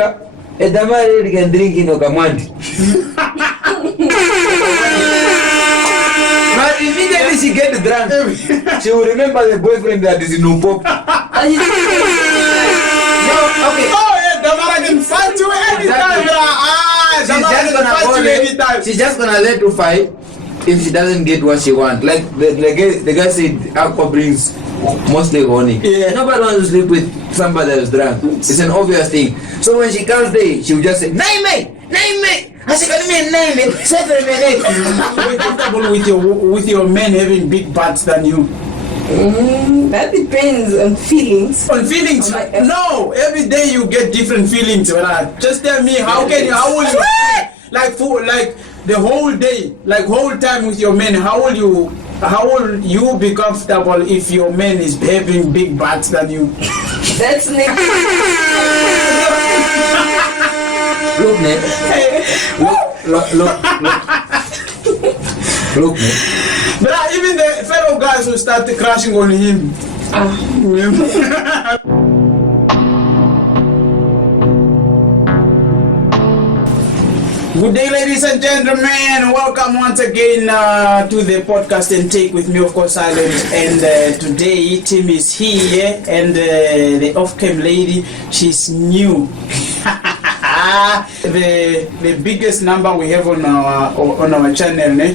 Africa, a Damari can drink in Okamandi. But immediately she gets drunk, she will remember the boyfriend that is in Upop. No, okay. Oh yeah, Damara can fight you anytime. She's just gonna let you fight if she doesn't get what she wants. Like the guy said, alcohol brings mostly honey. Yeah. Nobody wants to sleep with somebody that's drunk. It's an obvious thing. So when she comes there, she will just say, name me. I said, name me. Say for me. Are you comfortable with your men having big butts than you? That depends on feelings. On feelings? No, every day you get different feelings. Just tell me how will you like the whole day, like whole time with your men, how will you be comfortable if your man is having big butts than you? That's next. Look, man. Look, man. But even the fellow guys will start crashing on him. Good day, ladies and gentlemen. Welcome once again to the podcast and take with me, of course, Silent. And today, Tim is here, and the off-cam lady, she's new. The biggest number we have on our channel,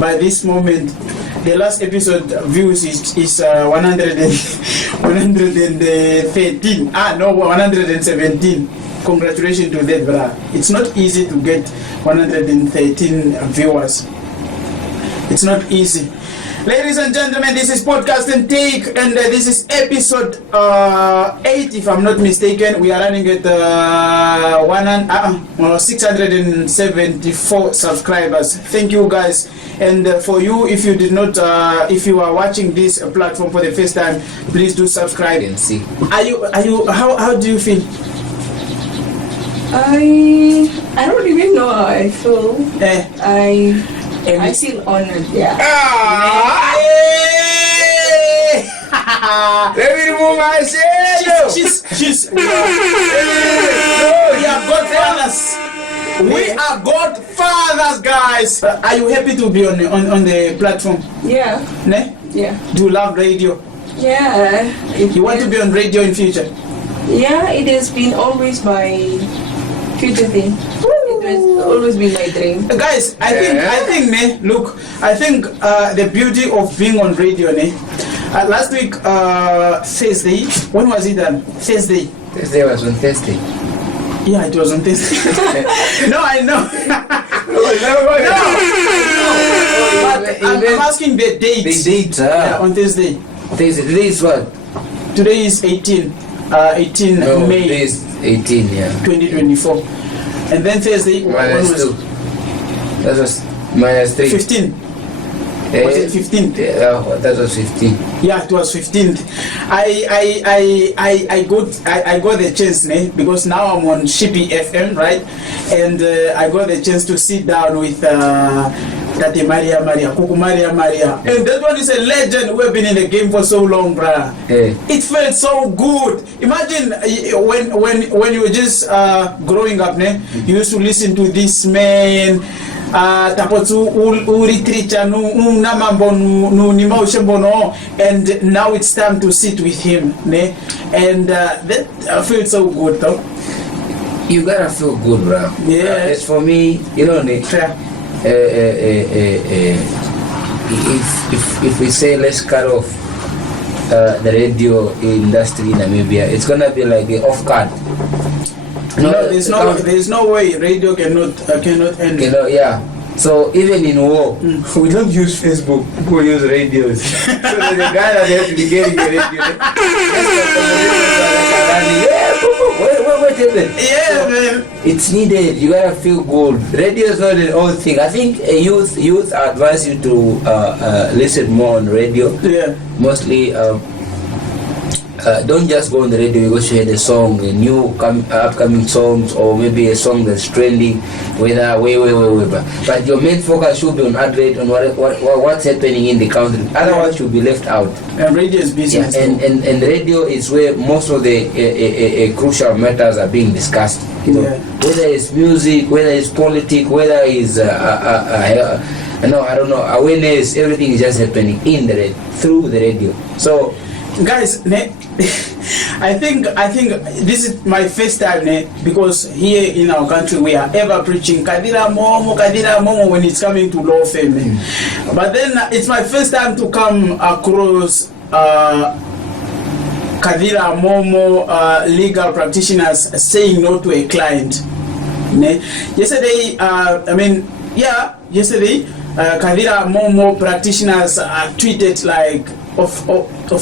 by this moment, the last episode views is 113. 117. Congratulations to that, brother. It's not easy to get 113 viewers. It's not easy. Ladies and gentlemen, this is Podcast and Take, and this is episode 8, if I'm not mistaken. We are running at 674 subscribers. Thank you, guys. And for you, if you did not, if you are watching this platform for the first time, please do subscribe and see. How do you feel? I don't even know how I feel. I feel honored. Yeah. Let me remove my shadow. She's we are godfathers. We are godfathers, guys. Are you happy to be on the platform? Yeah. Ne? Yeah. Do you love radio? Yeah. You want to be on radio in future? Yeah, it has been always my future thing. It has always been my dream. Guys, I think, the beauty of being on radio, last week, Thursday, when was it done? Thursday. Thursday was on Thursday. Yeah, it was on Thursday. No, I know. But I'm asking the date. The date, yeah, on Thursday. Today is what? Today is 18 May. Today is 18, yeah. 2024. And then Thursday, -2. That was -3. 15. Was it 15th? Yeah, that was 15. Yeah, it was 15th. I got the chance, because now I'm on Shippy FM, right? And I got the chance to sit down with Tate Maria, Kuku Maria. And that one is a legend who have been in the game for so long, bruh. Hey. It felt so good. Imagine when you were just growing up, you used to listen to this man. Tapotsu uritricha nu namambo nu nimaushembono, and now it's time to sit with him, and that feels so good, though. You gotta feel good, bro. Yeah. As for me, you know, if we say let's cut off the radio industry in Namibia, it's gonna be like the off card. No, there's no way radio cannot end. Yeah. So even in war, we don't use Facebook. People use radios. So the guy that has to be getting the radio. Yeah, man. It's needed. You gotta feel good. Radio is not an old thing. I think youth advise you to listen more on radio. Yeah. Mostly don't just go on the radio because you heard a song, a new upcoming songs, or maybe a song that's trending, whether but your main focus should be on advert, on what's happening in the country. Otherwise, you'll be left out. And radio is business. And radio is where most of the crucial matters are being discussed. You know, whether it's music, whether it's politics, whether it's awareness, everything is just happening through the radio. So, guys, I think this is my first time, because here in our country we are ever preaching kadira momo when it's coming to law firm. But then it's my first time to come across kadira momo legal practitioners saying no to a client. Yesterday, kadira momo practitioners tweeted like of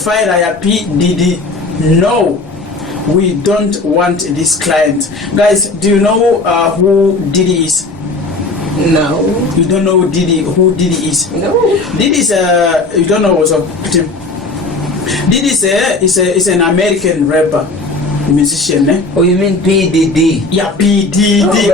fire P Diddy. No, we don't want this client. Guys, do you know who Diddy is? No. You don't know who Diddy is? No. Diddy is you don't know what's up with him. Diddy is an American rapper, musician. Oh, you mean P Diddy? Yeah, P Diddy.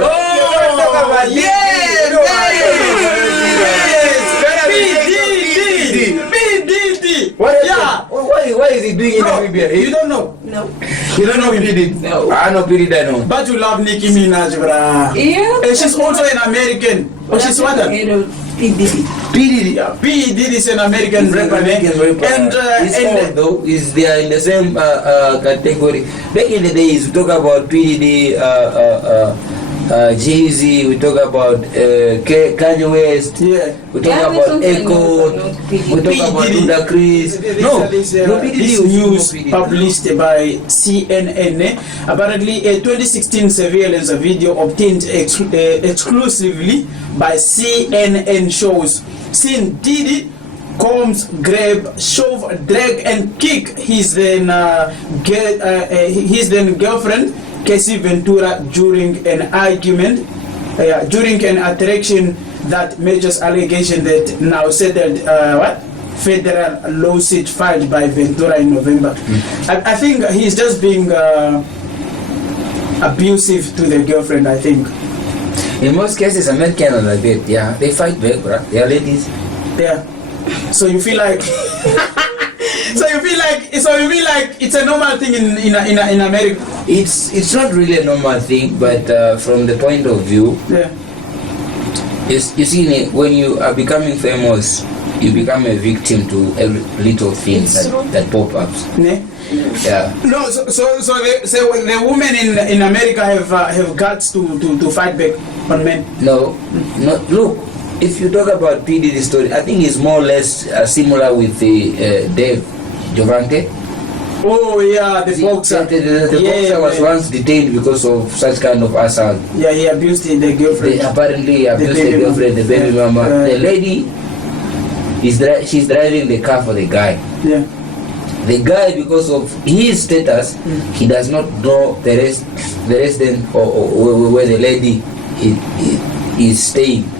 What is he doing in Namibia? You don't know? No. You don't know P Diddy? No. I know P Diddy, I know. But you love Nicki Minaj, brah. Yeah. And she's also an American. Oh, she's what? P Diddy. P Diddy. Yeah. P Diddy is an American rapper. And he's old though. They are in the same category. Back in the days, we talk about P Diddy, Jay-Z, we talk about Kanye West, we talk about Echo, we talk about Ludacris. No, this news published by CNN. Apparently, a 2016 surveillance video obtained exclusively by CNN shows seen Diddy combs, grab, shove, drag, and kick his then girlfriend Casey Ventura during an argument, during an interaction that matches allegation that now settled federal lawsuit filed by Ventura in November. I think he's just being abusive to the girlfriend, I think. In most cases, Americans are like that. Yeah, they fight back, bro. They are ladies. Yeah. So you feel like so you feel like it's a normal thing in America. It's not really a normal thing, but from the point of view, you see, when you are becoming famous, you become a victim to every little thing that pop ups. Yeah. No, so the women in America have guts to fight back on men. No, look. If you talk about P Diddy story, I think it's more or less similar with the Dave Jovante. Oh yeah, the boxer. The boxer was once detained because of such kind of assault. Yeah, he abused the girlfriend. Apparently abused the girlfriend, the baby mama. The lady, she's driving the car for the guy. Yeah. The guy, because of his status, he does not know the resident or where the lady is staying.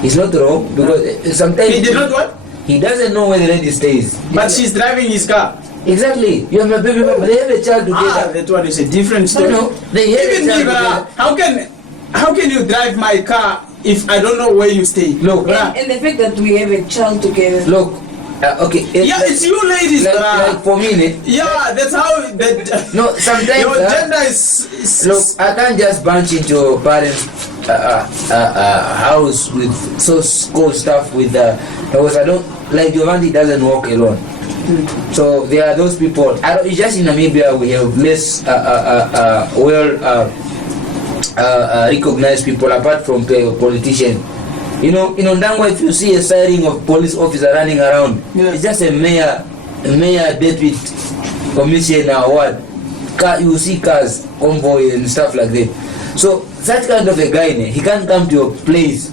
It's not wrong, because sometimes he did not what? He doesn't know where the lady stays. But she's driving his car. Exactly. You have my baby mama. They have a child together. That one is a different story. No, they have even a child together. How can you drive my car if I don't know where you stay? Look, and the fact that we have a child together. Look, okay. It's you ladies, like for me. Yeah, that's how. No, sometimes your gender is. Look, I can't just bunch into your parents' house with so cool stuff with because I don't like Giovanni doesn't walk alone. So there are those people. It's just in Namibia we have less recognized people apart from politicians. You know, in Ondangwa, if you see a sighting of police officer running around, it's just a mayor, deputy commissioner or what. You see cars, convoy and stuff like that. So such kind of a guy, he can't come to your place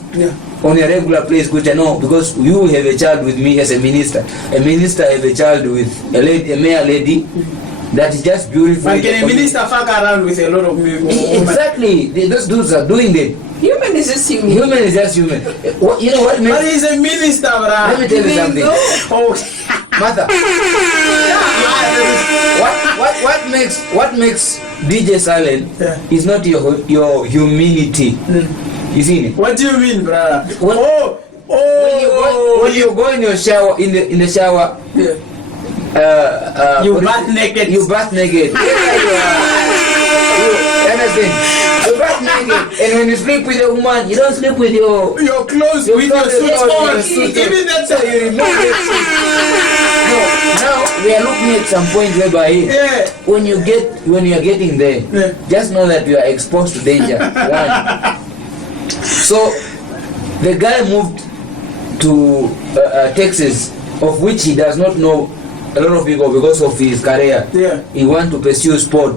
on a regular place, which I know, because you have a child with me as a minister. A minister have a child with a mayor lady that is just beautiful. But can a minister fuck around with a lot of women? Exactly. Those dudes are doing that. Human is just human. Human is just human. You know what? But he's a minister, brah. Let me tell you something. Oh, Mother. What? what makes DJ silent is not your humility. You see it? What do you mean, bruh? When you go in your shower in the shower, you bath naked. You bath naked. You understand? You bath naked, and when you sleep with a woman, you don't sleep with your clothes with your suit on. Even that's how you remove it. No, now we are looking at some point whereby when you are getting there, just know that you are exposed to danger. One. So the guy moved to Texas, of which he does not know a lot of people because of his career. He wants to pursue sport.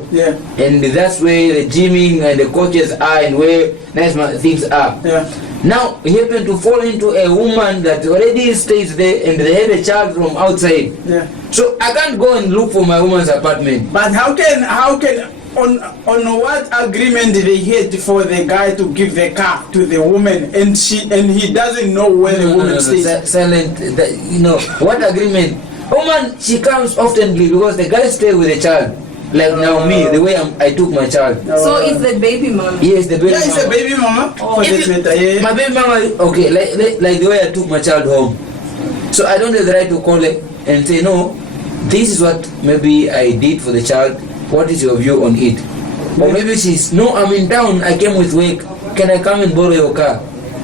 And that's where the gymming and the coaches are and where nice things are. Now he happened to fall into a woman that already stays there and they have a child from outside. So I can't go and look for my woman's apartment. But how can on what agreement they had for the guy to give the car to the woman and he doesn't know where the woman stays? Silent, what agreement? Woman, she comes oftenly because the guy stay with the child. Like now me, the way I took my child. So it's the baby mama? Yes, the baby mama. It's a baby mama. My baby mama, okay, like the way I took my child home. So I don't have the right to call it and say, no, this is what maybe I did for the child. What is your view on it? Or maybe she's, no, I'm in town, I came with work. Can I come and borrow your car?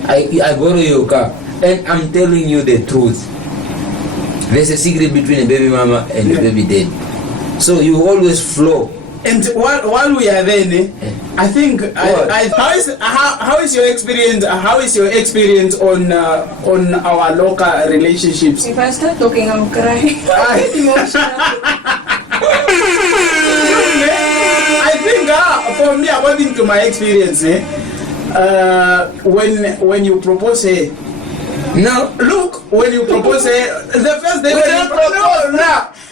I borrow your car. And I'm telling you the truth. There's a secret between a baby mama and a baby dad. So you always flow. And while we are there, I think how is your experience? How is your experience on our local relationships? If I start talking, I'll cry. I get emotional. I think for me, according to my experience, when you propose, no, look, when you propose, the first day when you propose,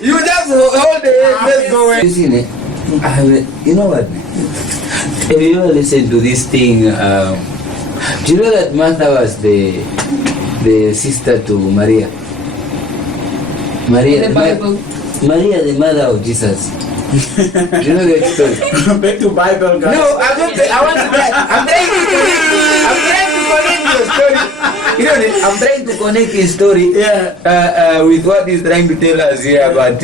you just hold the hand, let's go away. You know what? Have you ever listened to this thing? Do you know that Martha was the sister to Maria? Maria, the Bible. Maria, the mother of Jesus. Do you know that story? Back to Bible, guys. No, I'm trying to connect your story. You know, I'm trying to connect his story with what he's trying to tell us here. But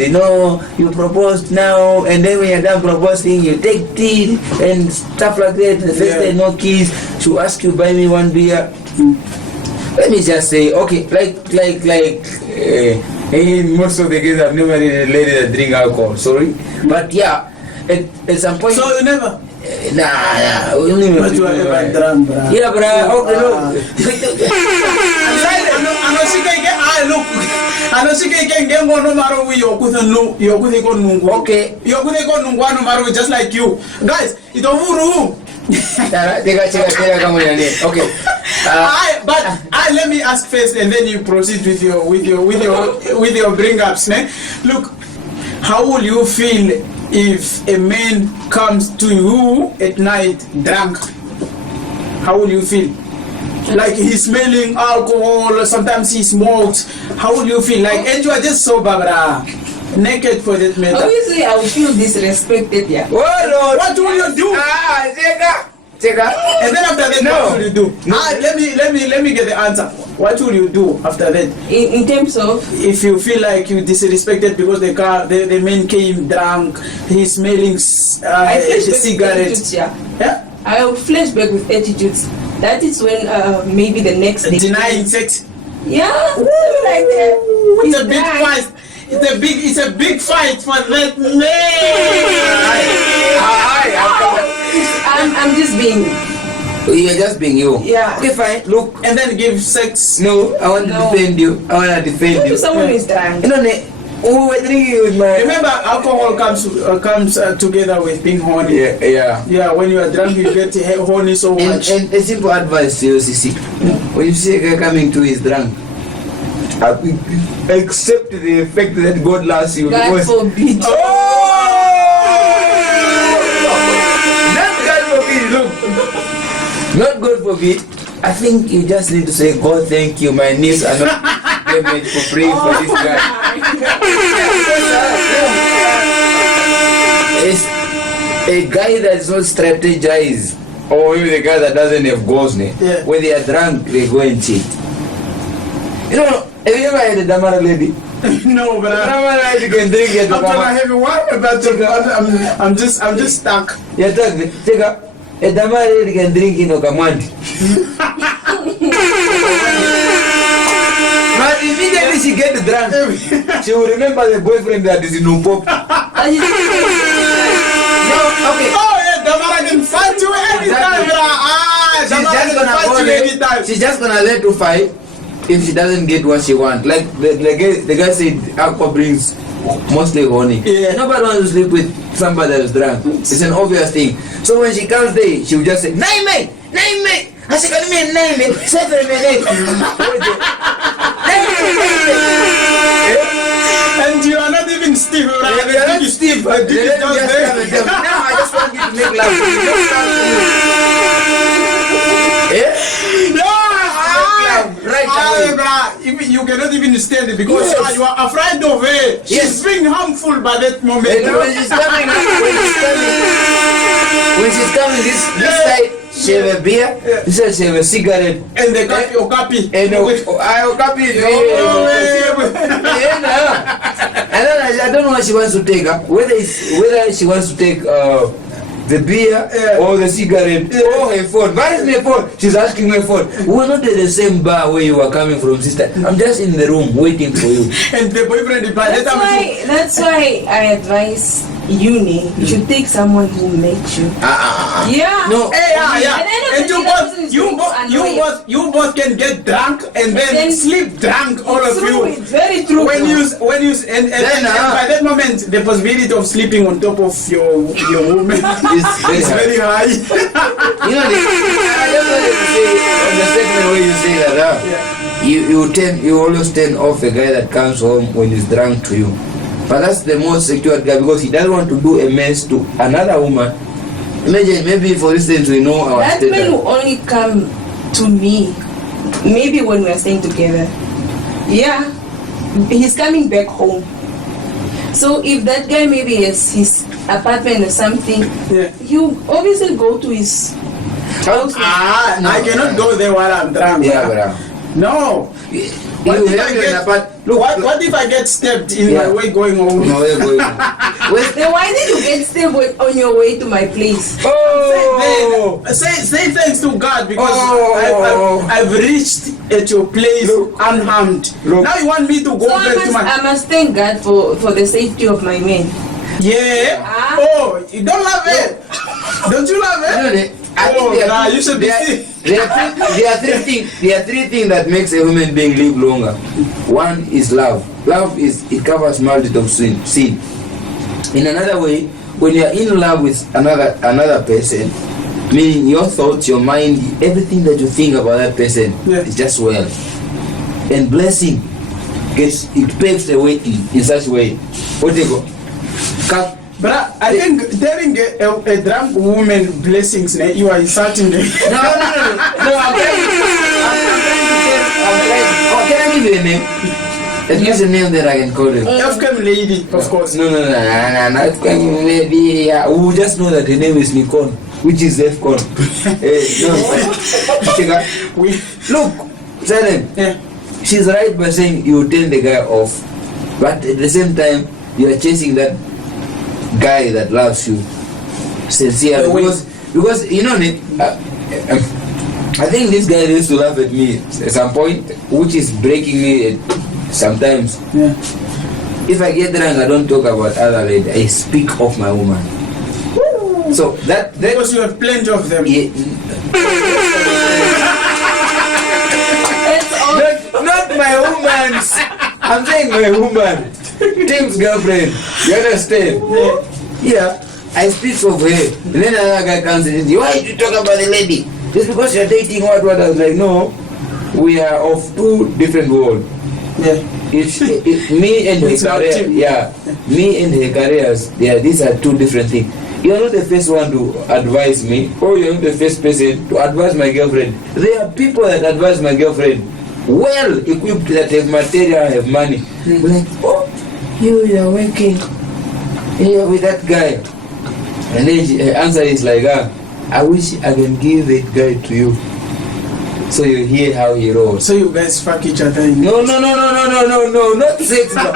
you proposed now, and then when you're done proposing, you take tea and stuff like that. The first day, no kiss. She'll ask you, buy me one beer. Let me just say, okay, in most of the cases, I've never really a lady that drink alcohol. Sorry, but at some point. So you never. Nah, only but you are ever drunk, bro. Yeah, bro. Okay, look. Okay. Just like you guys. It's over. Okay. But let me ask first, and then you proceed with your bring ups. Look, how will you feel if a man comes to you at night drunk? How will you feel? Like he's smelling alcohol, or sometimes he smokes. How will you feel? Like, and you are just sober, brah. Naked for that matter. Obviously, I will feel disrespected, yeah. Oh Lord, what will you do? Cheka. And then after that, what will you do? Let me get the answer. What will you do after that? In terms of, if you feel like you disrespected because the man came drunk, he's smelling a cigarette. I will flashback with attitudes. That is when maybe the next day. Denying sex. Yeah, like that. It's a big fight. It's a big fight for that man. I'm just being. You're just being you. Yeah. Okay, fine. Look, and then give sex. No, I want to defend you. What if someone is dying? We're drinking with my. Remember, alcohol comes together with being horny. Yeah. When you are drunk, you get horny so much. And a simple advice to you, Sisi. When you see a guy coming to his drunk, accept the fact that God loves you. God forbid. Oh! Not God forbid. Look, not God forbid. I think you just need to say, God, thank you. My knees are not damaged for praying for this guy. A guy that's not strategized, or maybe the guy that doesn't have goals, Yeah. when they are drunk, they go and cheat. You know, have you ever had a Damara lady? No, but Damara lady can drink it. I'm gonna have a word about it. I'm just stuck. Yeah, take a Damara lady can drink in Okamandi. But immediately she gets drunk, she will remember the boyfriend that is in Numpop. No, okay. Oh yeah, Damara can fight you anytime. She's just gonna let you fight if she doesn't get what she wants. Like the guy said, alcohol brings mostly honey. Yeah. Nobody wants to sleep with somebody that is drunk. It's an obvious thing. So when she comes there, she will just say, Name. I said, name. Seven minutes. And you are not even Steve, right? You are not Steve. But Diddy Let me just just there. come and tell you. Now I just want you to make love. Right away. You cannot even stand it because Yes. you are afraid of her. She's Yes. being harmful by that moment. And when she's coming, this side, she have a beer, this side she have a cigarette. And the copy or copy. And I'll copy it. I don't know what she wants to take. Whether she wants to take the beer or the cigarette or her phone. Where is my phone? She's asking my phone. We're not at the same bar where you are coming from, sister. I'm just in the room waiting for you. And the boyfriend by that time. That's why I advise you should take someone who makes you. Yeah. No. Yeah. And you both can get drunk and then sleep drunk, all of True, you. it's very true. When you and by that moment the possibility of sleeping on top of your woman is very high. You know, I just wanted to say on the second way you say that, you always turn off a guy that comes home when he's drunk to you. But that's the most secured guy because he doesn't want to do a mess to another woman. Imagine, maybe for instance, we know our that status. man will only come to me maybe when we are staying together. Yeah, he's coming back home. So if that guy maybe has his apartment or something, you obviously go to his house. I cannot go there while I'm drunk. Yeah, brother. No. What if I get stabbed in my way going home? No way going home. Then why did you get stabbed on your way to my place? Oh! Say thanks to God because I've reached at your place unharmed. Now you want me to go back to my... I must thank God for the safety of my men. Yeah. Oh, you don't love it? Don't you love it? You should be there are three things that makes a human being live longer. One is love. Love it covers multitude of sin. In another way, when you are in love with another person, meaning your thoughts, your mind, everything that you think about that person is just well. And blessing it paves the way in such a way. What do you go? But I think telling a drunk woman blessings, you are insulting them. No, I'm trying to can I give you a name? At least a name that I can call it. African lady, of course. No, African lady. We just know that her name is Nikon, which is F-Con. Look, Silent. She's right by saying you turn the guy off, but at the same time, you are chasing that guy that loves you sincerely because you know I think this guy used to laugh at me at some point, which is breaking me sometimes. If I get drunk, I don't talk about other lady, I speak of my woman. So that because you have plenty of them. Not my woman's. I'm saying my woman. Tim's girlfriend. You understand? Yeah. I speak of her. And then another guy comes and says, why did you talk about the lady? Just because you're dating what? I was like, no. We are of two different worlds. It's me and her career. Me and her careers. These are two different things. You're not the first one to advise me, or you're not the first person to advise my girlfriend. There are people that advise my girlfriend, well equipped, that have material, have money. Like, oh, you are working here with that guy. And then her answer is like, I wish I can give that guy to you. So you hear how he rolls. So you guys fuck each other? No, not sex. No.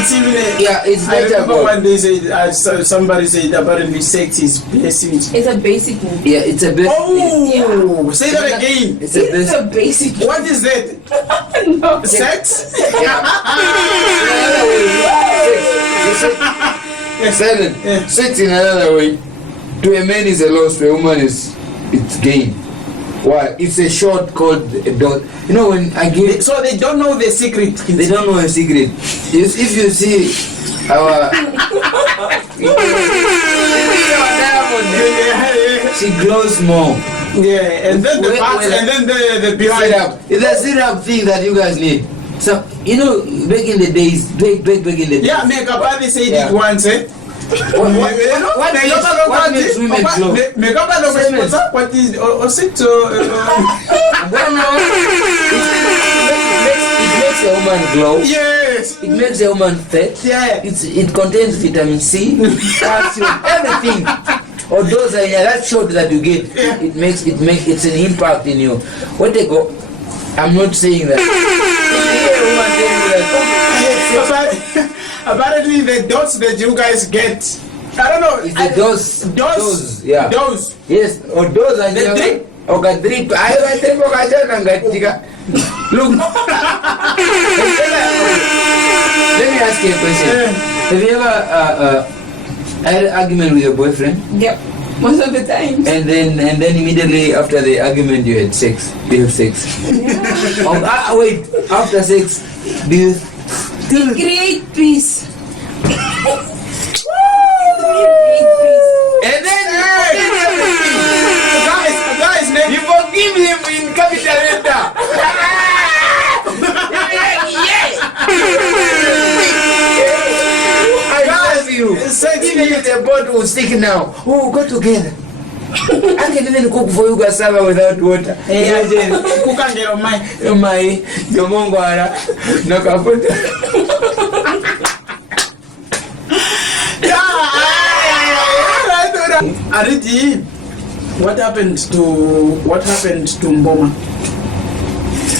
It's even it's I nature. remember one day somebody said apparently sex is basic. It's a basic need. Yeah, it's a basic. Oh, say that again. It's a basic need. What is that? No. Sex? Sex in another way. To a man is a loss, to a woman it's gain. Why? It's a short called dot. You know when I give. So they don't know the secret. They don't know a secret. If you see our diamond, she glows more. Yeah, and then the parts, and then the behind syrup. It's a syrup thing that you guys need. So you know, back in the days, back in the days. Yeah, makeup artist said it once, eh? What makes women glow? Makeup artist, what is it? It makes a woman glow. Yes. It makes a woman fat. Yeah. It contains vitamin C, calcium, everything. Or those are that shot that you get. Yeah. It's an impact in you. What they go? I'm not saying that. Apparently the dose that you guys get, I don't know. It's the dose. Yeah. Dose. Yes. Or those are The drip. Okay, drip. I look. Let me ask you a question. Have you ever had an argument with your boyfriend? Yep. Most of the time. And then immediately after the argument you had sex. You have sex. Yeah. Wait, after sex, do you still Create peace. and then Guys, you forgive him in capital letter. I love you. Sex Even if the boat will stick now, we'll go together. I can even cook for you cassava without water. Imagine. kukangero mai. My Yomongwara, no kaputa. Ariti, what happened to Mboma?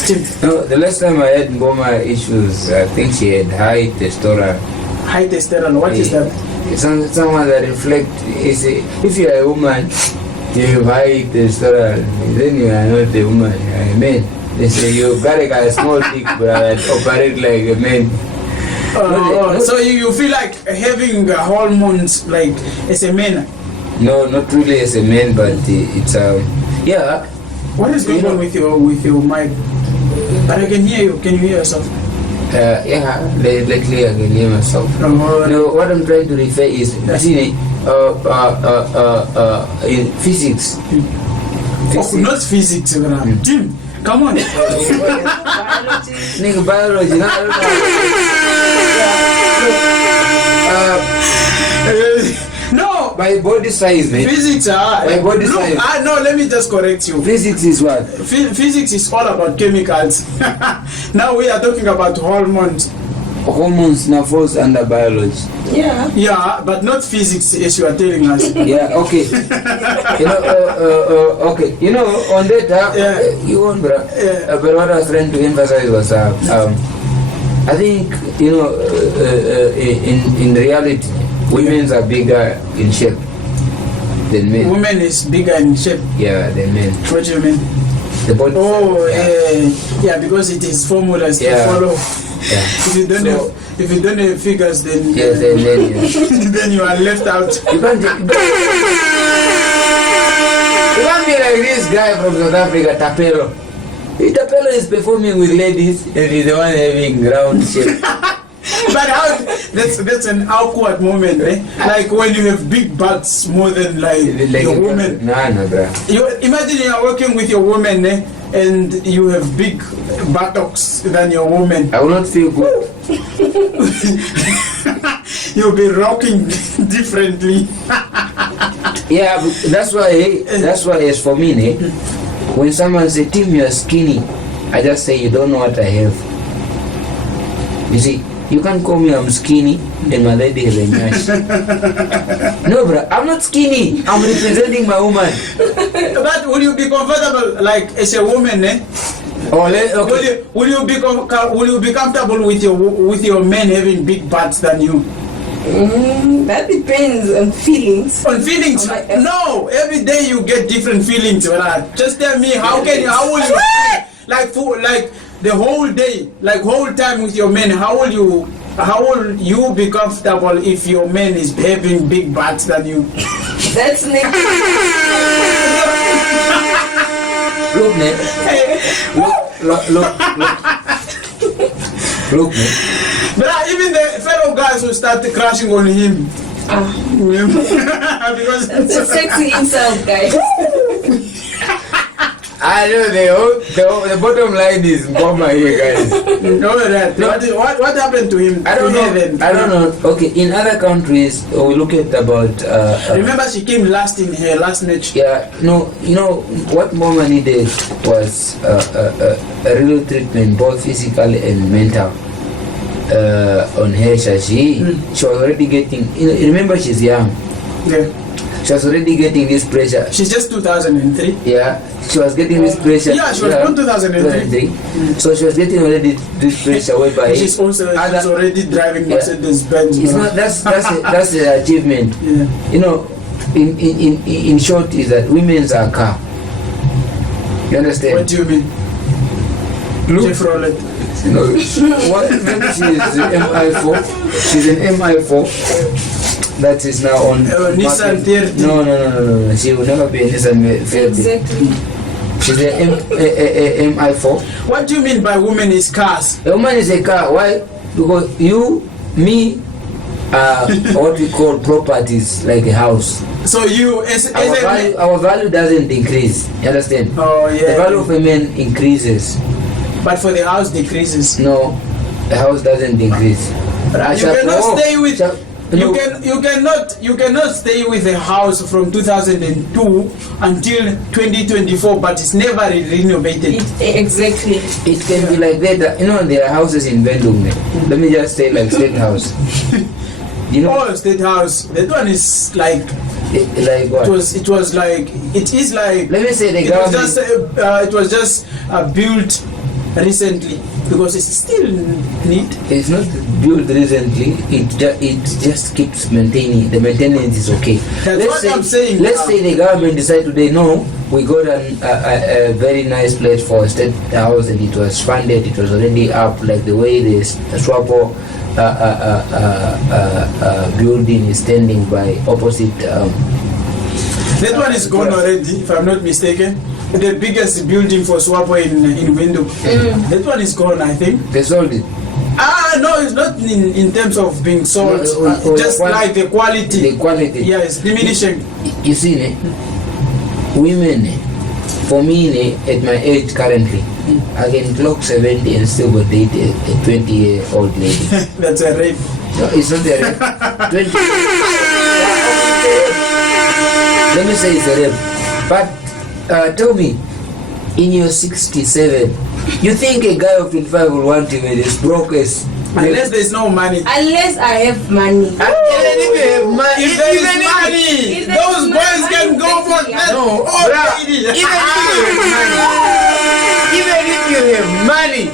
Tim, No, the last time I had Mboma issues, I think she had high testosterone. high testosterone. What is that? It's someone that reflects. If you are a woman, you have high testosterone, then you are not a woman, you are a man. They say you got a small dick, but operate like a man. So you feel like having hormones like as a man? No, not really as a man, but it's yeah. What is going on with your mic? But I can hear you. Can you hear yourself? Yeah, lately I can hear myself. No, what I'm trying to refer is, see, in physics. Not physics, Jim. Come on. Nigga, biology. No. By body size, man. Physics By body size. No, let me just correct you. Physics is what? Physics is all about chemicals. Now we are talking about hormones. Hormones now falls under biology. Yeah. Yeah, but not physics as you are telling us. Yeah, okay. Okay. You know, on that, you won't, bro. But what I was trying to emphasize was, I think, you know, in reality, women are bigger in shape than men. Women is bigger in shape. Yeah, than men. What do you mean? The body. Oh, yeah, because it is formulas to follow. Yeah. If you don't have figures, then Yes, then then you are left out. you can't be like this guy from South Africa, Tapelo. Tapelo is performing with ladies and he's the one having round shape. But how? That's an awkward moment, eh? Like when you have big butts more than like your woman. No, bro. You imagine you are working with your woman, eh? And you have big buttocks than your woman. I will not feel good. You'll be rocking differently. Yeah, but that's why as for me, when someone say, Tim, you are skinny, I just say, you don't know what I have. You see, You can't call me I'm skinny and my lady has a nyash. No, bro, I'm not skinny. I'm representing my woman. But will you be comfortable, like as a woman, eh? Okay. Will you be comfortable with your men having big butts than you? That depends on feelings. On feelings? No, every day you get different feelings. Just tell me how will you like the whole day, like whole time with your men? How will you be comfortable if your man is having big butts than you? That's next. Look, man. Look, man. But even the fellow guys will start crashing on him. Because That's a sexy insult, guys. I know the bottom line is Mboma here, guys. No, what happened to him? I don't know. Okay, in other countries, we look at about. Remember, she came last in her last match. Yeah, no, you know what Mboma needed was a real treatment, both physical and mental. On her, she was already getting. Remember, she's young. Yeah. She was already getting this pressure. She's just 2003. Yeah, she was getting this pressure. Yeah, she was born 2003. So she was getting already this pressure whereby she's already driving Mercedes Benz. It's not that's the achievement. Yeah. You know, in short, is that women's are car. You understand? What do you mean? Look, Chevrolet. no, what maybe she is MI4. She's an MI4. That is now on Nissan 30. No. She will never be a Nissan 30. Exactly. She's a MI4. What do you mean by women is cars? A woman is a car. Why? Because you, me, what we call properties, like a house. So you, Our value doesn't increase. You understand? Oh yeah. The value of a man increases. But for the house decreases. No, the house doesn't increase. You cannot stay with a house from 2002 until 2024, but it's never renovated. Exactly. It can be like that. You know, there are houses in Bandung. Let me just say, like State House. You know, Oh, State House. That one is like. Like what? It is like. Let me say the government. It was just built recently because it's still neat. It's not built recently. It just keeps maintaining. The maintenance is okay. I'm saying. Let's say the government decide today, no, we got a very nice place for a State House and it was funded. It was already up, like the way the Swapo building is standing by opposite. That one is gone already, if I'm not mistaken. The biggest building for Swapo in Windhoek. That one is gone, I think. They sold it. No, it's not in terms of being sold. Just like the quality. The quality. Yeah, it's diminishing. You see, women, for me, at my age currently, I can clock 70 and still go date a 20-year-old lady. That's a rape. No, it's not a rape. 20. Let me say it's a rape. But tell me, in your 67, you think a guy of 25 will want you with his brokers? Unless there's no money. Unless I have money. Even if you have money, If there is money, those boys can go for that. No, old bruh, lady. even if you have money,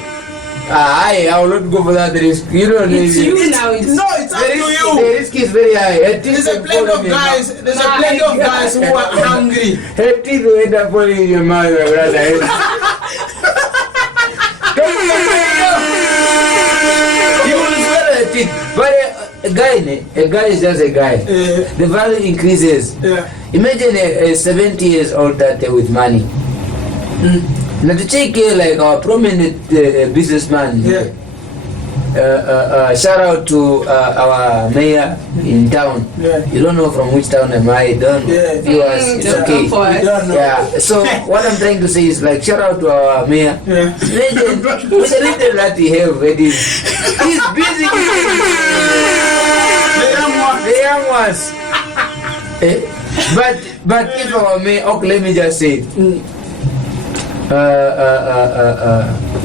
I will not go for that risk. You don't need It's you now. No, it's up to The you. risk is very high. There's a plenty of guys. There's a plenty of guys who are hungry. Her teeth will end up falling in your mouth, my brother. You will swallow her teeth. But a guy is just a guy. The value increases. Yeah. Imagine a 70 years old tate with money. Now to take care like our prominent businessman. Yeah. Shout out to our mayor in town. Yeah. You don't know from which town am I? Don't Yeah. viewers, it's Don't okay. come for us. We don't know. Yeah. So what I'm trying to say is like shout out to our mayor. Yeah. Imagine with the little that he have, he's busy. The young ones. But if our mayor, okay, let me just say.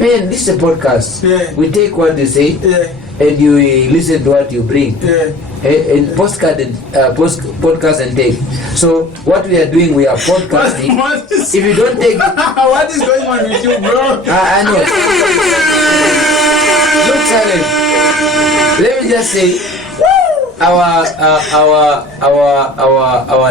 Man, this is a podcast. Yeah. We take what they say Yeah. and you listen to what you bring. Yeah. In podcast and tape. So what we are doing, we are podcasting. If you don't take it, What is going on with you, bro? I know. Look, Silent. Let me just say, our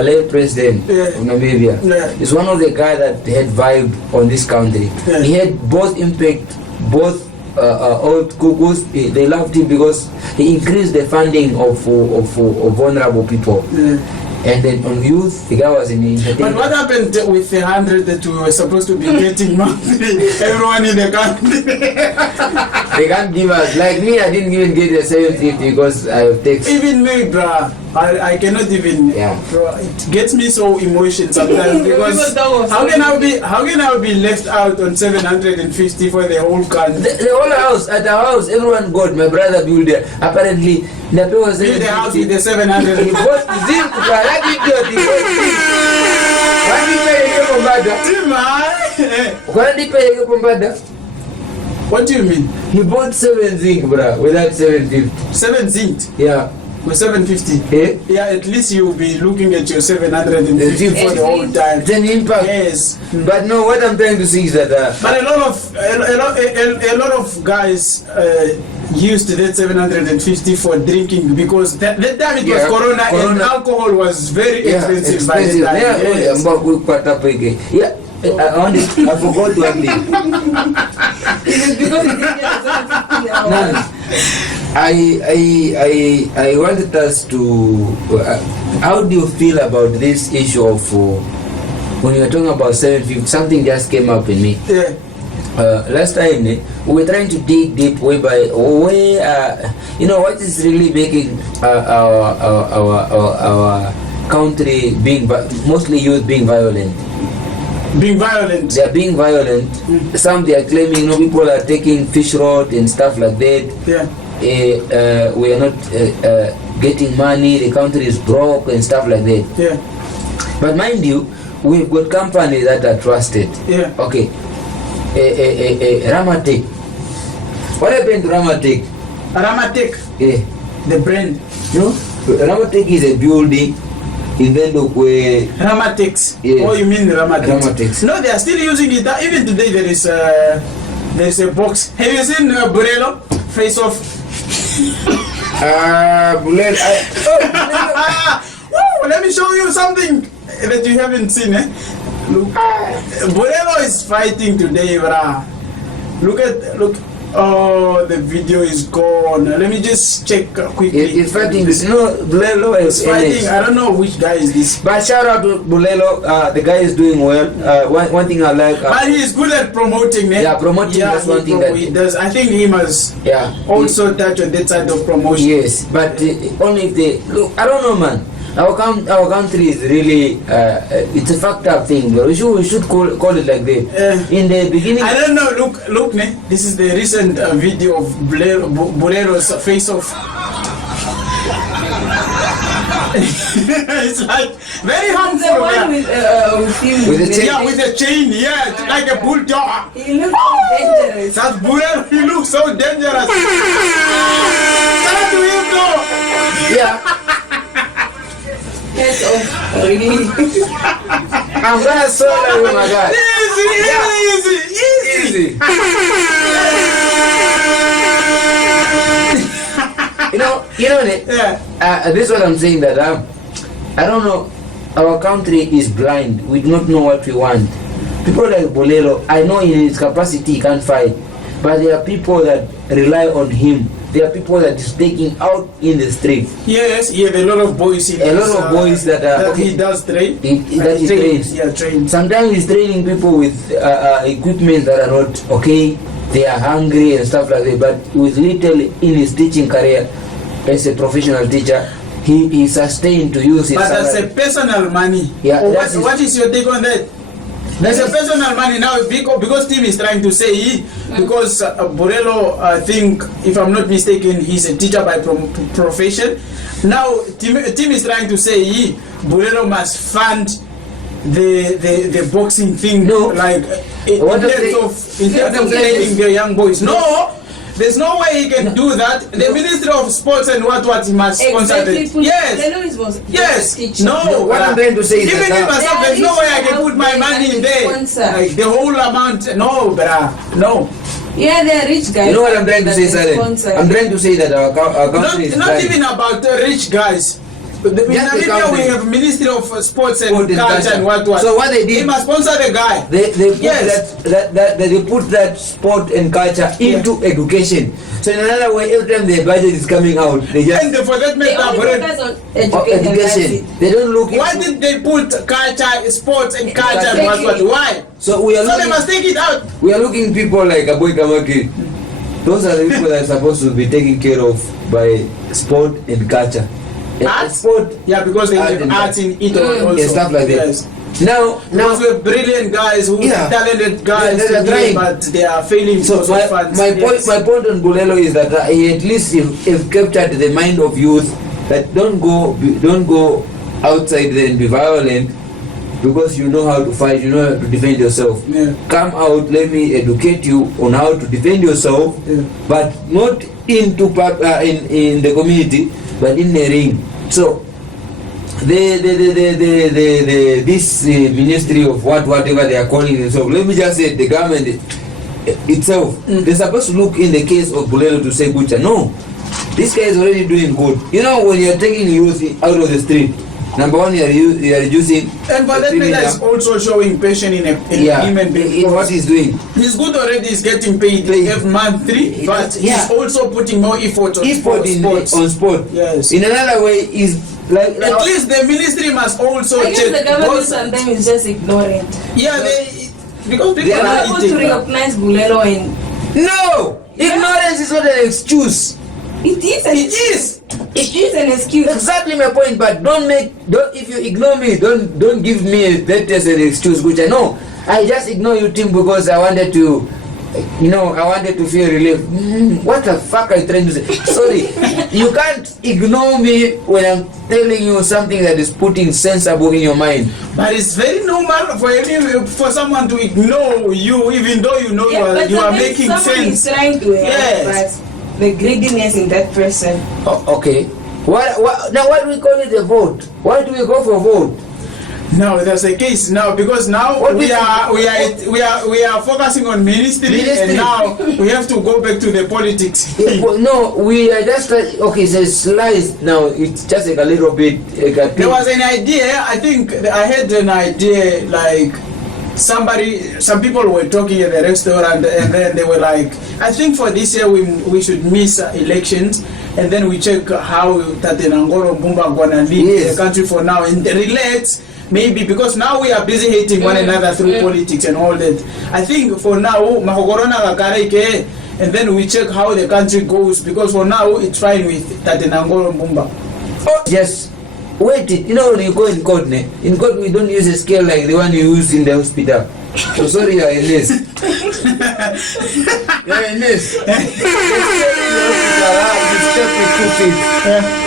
late president of Namibia is one of the guys that had vibe on this country. Yeah. He had both impact, both old cuckoos. They loved him because he increased the funding of vulnerable people. And then on youth, the guy was in But entertainment. what happened with the 100 that we were supposed to be getting monthly? Everyone in the country. They can't give us. Like me, I didn't even get the 750 because I have text. Even me, bruh, I cannot even. Yeah. Bro, it gets me so emotional sometimes because how can I be left out on 750 for the whole country? The whole house, at our house, everyone got. My brother built it. Apparently, the people was Build the house with the He 700. bought zinc, but that idiot, he bought zinc. Why did he pay the Bombada? What do you mean? He bought 7 zinc, bro, without 750. 7 zinc Yeah. with 750. Eh? Yeah, at least you'll be looking at your 750 for the whole time. It's an impact. Yes. But no, what I'm trying to say is that But a lot of guys used that 750 for drinking because that time it was corona and alcohol was very expensive by the time. Yes. Yeah. I forgot one thing. It's because he didn't get the 750 hours. I wanted us to. How do you feel about this issue of when you were talking about 750? Something just came up in me. Yeah. Last time we were trying to dig deep what is really making our country being mostly youth being violent. Being violent. They are being violent. Some they are claiming people are taking fish rod and stuff like that. Yeah. We are not getting money. The country is broke and stuff like that. Yeah. But mind you, we've got companies that are trusted. Yeah. Okay. Ramatek. What happened to Ramatek? Ramatek, Yeah. the brand. No, Ramatek is a building in Vendokwe. Ramatex. Yeah. Oh, you mean Ramatex? Ramatex. No, they are still using it. Even today, there is a box. Have you seen Bulelo? Face off. Bulelo. Woo, let me show you something that you haven't seen. Look, Bulelo is fighting today, brah. Look. Oh, the video is gone. Let me just check quickly. It's fighting this. No, Bulelo is fighting. I don't know which guy is this. But shout out to Bulelo. The guy is doing well. One thing I like. But he is good at promoting. Yeah, promoting. Yeah, that's one thing that he does. I think he must. Yeah. Also touch on that side of promotion. Yes, but only if they look. I don't know, man. Our country is really it's a fucked up thing, bro. We should call it like that. In the beginning, I don't know. Look, ne? This is the recent video of Bulelo's face off. It's like very harmful. The one with him. With the chain. Yeah, with the chain. Yeah, like a bulldog. He looks so dangerous. That's Bulelo. He looks so dangerous. Shout out to him, though. yeah. Heads off. Really. I'm gonna solo you, my guy. Easy. You know it. Yeah. This is what I'm saying, that I don't know. Our country is blind. We do not know what we want. People like Bulelo, I know in his capacity he can't fight, but there are people that rely on him. There are people that is taking out in the street. Yes, a lot of boys. He does train. He trains. Yeah, train. Sometimes he's training people with equipment that are not okay. They are hungry and stuff like that. But with little in his teaching career as a professional teacher, he sustained to use his But salary. that's a personal money. Yeah, What is your take on that? That's a personal money now because Tim is trying to say because Bulelo, I think, if I'm not mistaken, he's a teacher by profession. Now Tim is trying to say Bulelo must fund the boxing thing. No. Like in terms of training the young boys. No, There's no way he can do that. The Ministry of Sports and what he must sponsor it. Yes. No. What I'm trying to say is even that if myself, there's no way I can put my money in there. Like the whole amount. No, bruh. No. Yeah, they're rich guys. You know what I'm trying to say, sir? I'm trying to say that our country is not even about rich guys. In Namibia, we have Ministry of Sports and Culture and what. So what they did, they must sponsor the guy. They put they put that sport and culture into education. So in another way, every time the budget is coming out, they just and for that matter, education. They don't look. Why did they put culture, sports and culture and what? Why? So we are. So they must take it out. We are looking people like Aboy Kamaki. Those are the people that are supposed to be taken care of by sport and culture. Art? Sport, yeah, because they have art in it also. And stuff like that. Yes. Now we have brilliant guys who talented guys, they're trying, but they are failing. So my point on Bulelo is that he at least if captured the mind of youth that don't go outside there and be violent because you know how to fight, you know how to defend yourself. Yeah. Come out, let me educate you on how to defend yourself, but not into in the community, but in the ring. So this ministry of whatever they are calling themselves, let me just say the government itself, they're supposed to look in the case of Bulelo to say, Bucha, no, this guy is already doing good. You know, when you're taking youth out of the street, number one, you are reducing. And for that matter, is also showing passion in him in what he's doing. He's good already. He's getting paid every month 3, but he's also putting more effort on sports. On sport. Yes. In another way, is like at least the ministry must also check. The government sometimes is just ignorant. Yeah, because people are able to recognize Bulelo and no, ignorance is not an excuse. It is an excuse. Exactly my point. But if you ignore me, don't give me that as an excuse, which I know. I just ignore you, team, because I wanted to, I wanted to feel relief. What the fuck are you trying to say? Sorry, you can't ignore me when I'm telling you something that is putting sensible in your mind. But it's very normal for someone to ignore you, even though you know you are making sense. Is trying to help, the greediness in that person. Oh, okay. Now why do we call it a vote? Why do we go for a vote? No, there's a case now because now we are focusing on ministry and now we have to go back to the politics. No, we are just okay. So it's sliced now. It's just like a little bit. There was an idea. I think I had an idea like. Some people were talking at the restaurant and then they were like, I think for this year we should miss elections and then we check how Tatenangolo Mbumba gonna lead the country for now and relate maybe because now we are busy hating one another through politics and all that. I think for now Mahogorona Gakareke and then we check how the country goes because for now it's fine with Tatenangolo Mbumba. Oh yes. Wait, when you go in court, we don't use a scale like the one you use in the hospital. So sorry, you are in this. You are in this. The scale in the hospital, you step with 2 feet.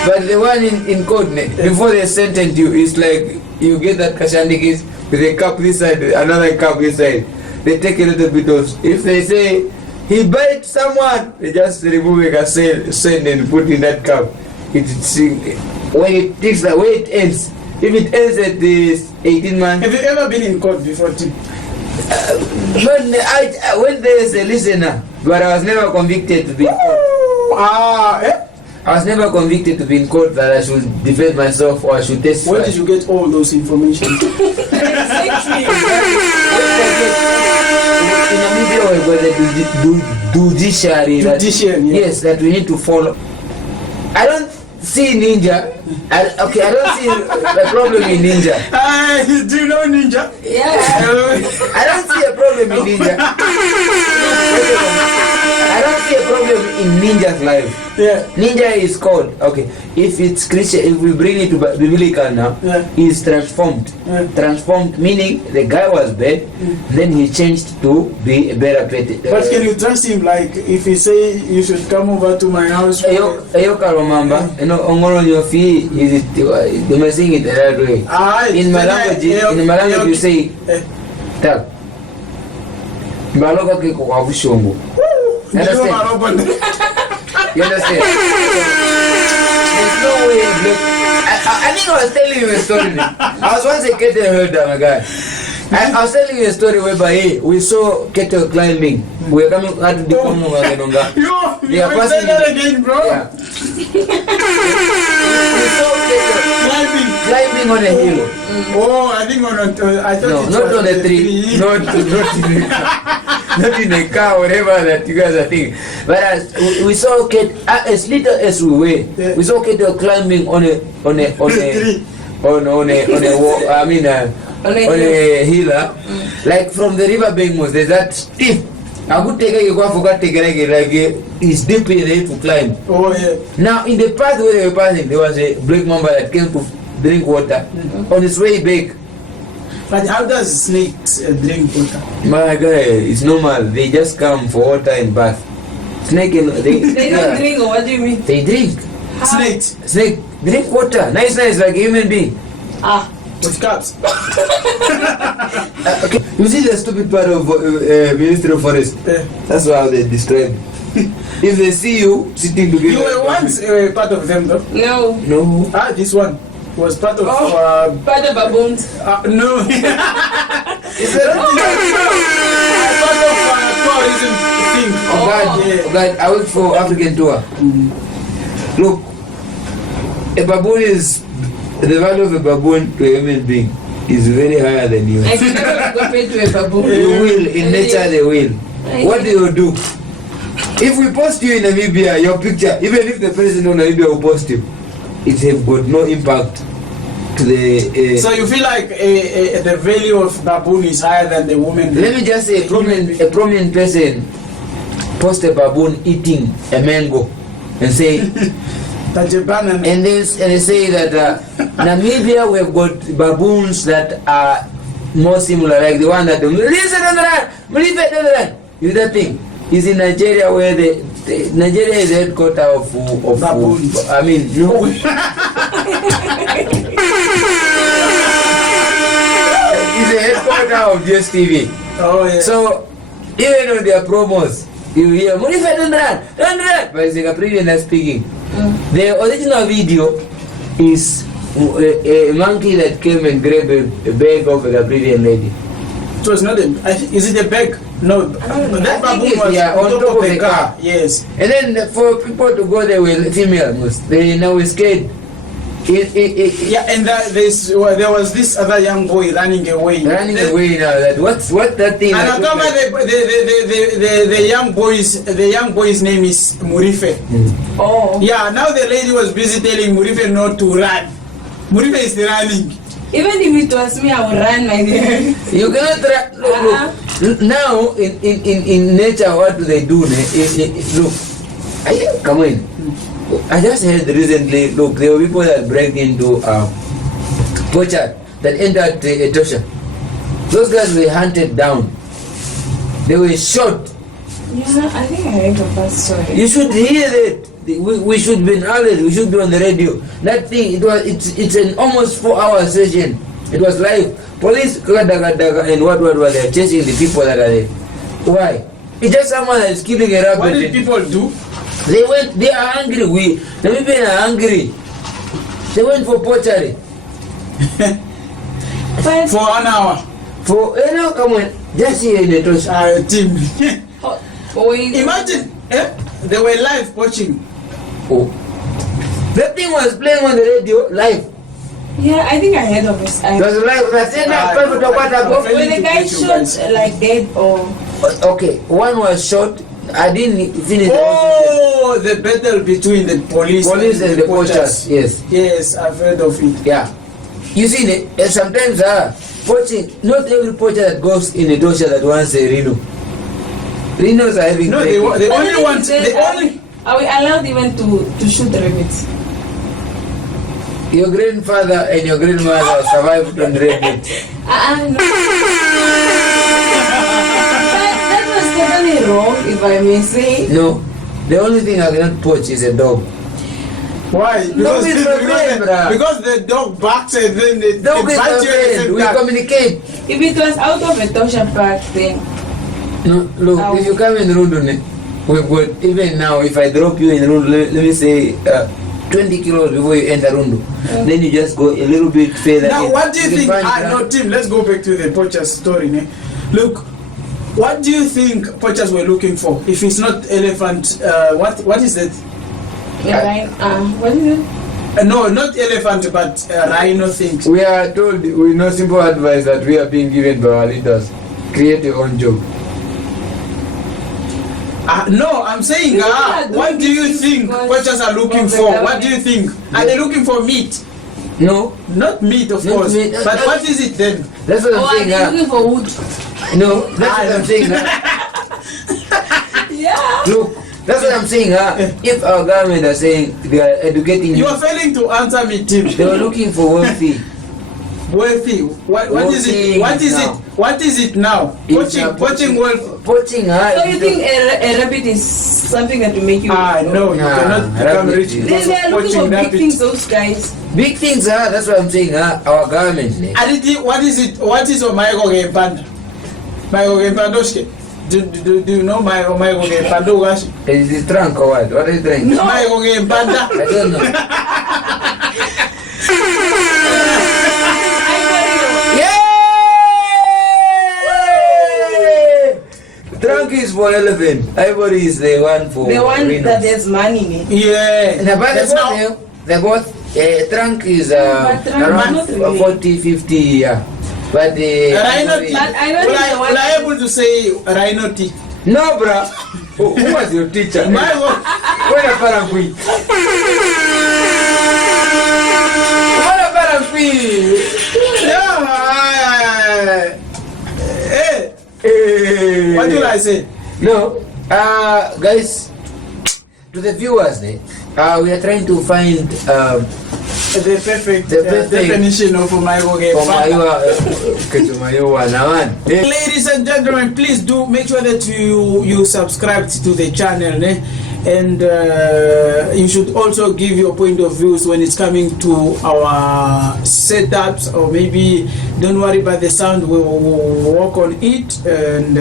But the one in court, before they sentence you, it's like you get that kashandikis with a cup this side, another cup this side. They take a little bit of. If they say he bite someone, they just remove a sand and put in that cup. When it takes the way it ends, if it ends at this 18 months. Have you ever been in court before, Tim? When there is a listener, but I was never convicted to be in court. I was never convicted to be in court that I should defend myself or I should testify. Where did you get all those information? In Namibia, we got the judiciary. Yes, that we need to follow. I don't see ninja. I don't see a problem in ninja. Do you know ninja? Yeah. I don't see a problem in ninja. I don't see a problem in ninja's life. Yeah. Ninja is called, okay, if it's Christian, if we bring it to biblical now, he's transformed. Transformed meaning the guy was bad, then he changed to be a better person. But can you trust him, like if he say you should come over to my house? Ayo remember, ongoro your fee is it you sing it the right way. In my language you say tap. Mbaloka kiko kwa bushongo. You understand? You understand? There's no way. Look, I think I was telling you a story. I was once a kettle herder, my guy. I was telling you a story whereby hey, we saw kettle climbing. We were coming out to the Kongo. You are passing that again, bro. Yeah. We saw kettle climbing on a hill. Oh, I think I thought No, it not was on a tree. Not in a car. Not in a car, whatever that you guys are thinking. But we saw kettle as little as we were. Yeah. We saw kettle climbing on a Tree. wall. I mean. On a hill, like from the river Bengmos, there's that steep. I could take a go for take like it's deep in there to climb. Oh yeah. Now in the path where they were passing, there was a black mamba that came to drink water on its way back. But how does snakes drink water? My guy, it's normal. They just come for water and bath. Snake, They don't drink, or what do you mean? They drink. Snakes Snake drink water. Nice, like a human being. with cups. Okay. You see the stupid part of Ministry of Forest? That's how they describe. If they see you sitting together. You were once part of them, though. No. No. This one was part of. Part of baboons. No. It's a Part of tourism thing. Oh God, Yeah. God, I went for African tour. Look, a baboon is the value of a baboon to a human being is very higher than you. I can never compare to a baboon. You will, in nature they will. What do? If we post you in Namibia, your picture, even if the president of Namibia will post you, it have got no impact to the. So you feel like the value of baboon is higher than the woman? Let me just say, a prominent person post a baboon eating a mango and say. That a banana. And they say that Namibia we have got baboons that are more similar, like the one that you that thing is in Nigeria, where Nigeria is the headquarters of baboons. I mean, no. It's the headquarters of DSTV. Oh yeah. So even on their promos, you hear Murife don't run, but it's like a previous speaking. The original video is a monkey that came and grabbed a bag of a Gabrielian lady. So it's not is it a bag? No, that baboon was on top of the car. Yes. And then for people to go there with females, they now scared. Yeah, and there was this other young boy running away. Away now. That what that thing? And I remember the young boy's name is Murife. Oh. Yeah, now the lady was busy telling Murife not to run. Murife is running. Even if it was me, I would run my dear. You cannot look. Now in nature, what do they do? Look, come in. I just heard recently, look, there were people that break into poacher that entered Etosha. Those guys were hunted down. They were shot. Yeah, I think I heard of that story. You should hear that. We should be knowledge. We should be on the radio. That thing, it's an almost 4-hour session. It was live. Police and what they are chasing the people that are there. Why? It's just someone that is killing a rabbit. What did people do? They are angry. The people are angry. They went for poachery. For an hour. Come on, just here in the tosh. Team. Imagine. They were live watching. Oh. That thing was playing on the radio live. Yeah, I think I heard of it. It was live. When the guy shot like dead or. Okay, one was shot. I didn't finish. Oh, the battle between the police and the poachers. Yes. Yes, I've heard of it. Yeah. You see, sometimes poaching. Not every poacher that goes in a dosha that wants a rhino. Rhinos are having. No, they only want. Are we allowed even to shoot the rabbits? Your grandfather and your grandmother survived on rabbits. No. That was totally wrong, if I may say. No, the only thing I cannot poach is a dog. Why? Because the dog barks and then they bite you. We communicate. If it was out of a Tosha park, then. No, look, if you come in Rundune, we've got, even now, if I drop you in Rundu, let me say 20 kilos before you enter Rundu, then you just go a little bit further. Now, in. what do you think? No, Tim, let's go back to the poachers story. Ne? Look, what do you think poachers were looking for? If it's not elephant, what is that? What is it? No, not elephant, but rhino things. We are told, we know simple advice that we are being given by our leaders. Create your own job. No, I'm saying, what do you think poachers are looking for? What do you think? Are they looking for meat? No. Not meat, of Not course. meat. But what is it then? That's what I'm Are saying. they looking for wood? No, that's what I'm saying. Yeah. Look, that's what I'm saying. If our government are saying they are educating You are failing to answer me, Tim. they were looking for wealthy. Wealthy. What is it? What is it? What is it now? Poaching wealth. Poaching. So you think a rabbit is something that will make you? No, you cannot become rabbit rich is- because They of are looking for poaching big rabbit. things, those guys. Big things, that's what I'm saying. Our government. Aditi, what is it? What is Omaego Game Panda? Maego Game Pandoshke? Do you know Omaego Game Pandogashi? Is it drunk or what? What is drink? No. Maego Game Panda? I don't know. Trunk is for elephant. Ivory is the one for The one rhinos. that there's money in it. Yeah. And but That's now. they're both trunk is But trunk around not really. 40, 50, yeah. But the Rhino ivory- tea. But I know Will the one- I able to say rhino tea? no, bro. Who was your teacher? Maego. What a parangui. What a parangui. Yeah. Hey. Hey. What do I say? No, guys, to the viewers, we are trying to find The perfect, The perfect- definition of Omaego Game Panda. Ladies and gentlemen, please do make sure that you subscribe to the channel, né? And you should also give your point of views when it's coming to our setups, or maybe don't worry about the sound, we will work on it. And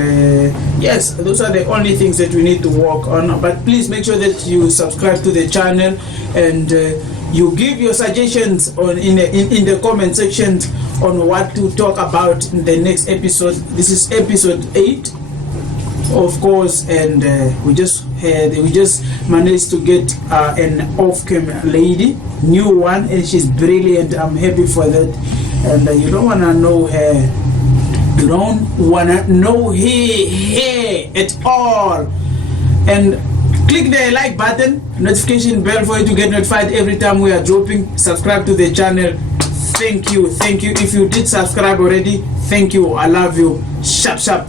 yes, those are the only things that we need to work on. But please make sure that you subscribe to the channel, and you give your suggestions on in the comment section on what to talk about in the next episode. This is episode 8, of course, and we just managed to get an off-camera lady, new one, and she's brilliant. I'm happy for that. And you don't wanna know her. You don't wanna know her at all. And click the like button, notification bell for you to get notified every time we are dropping. Subscribe to the channel. Thank you. If you did subscribe already, thank you. I love you. Sharp.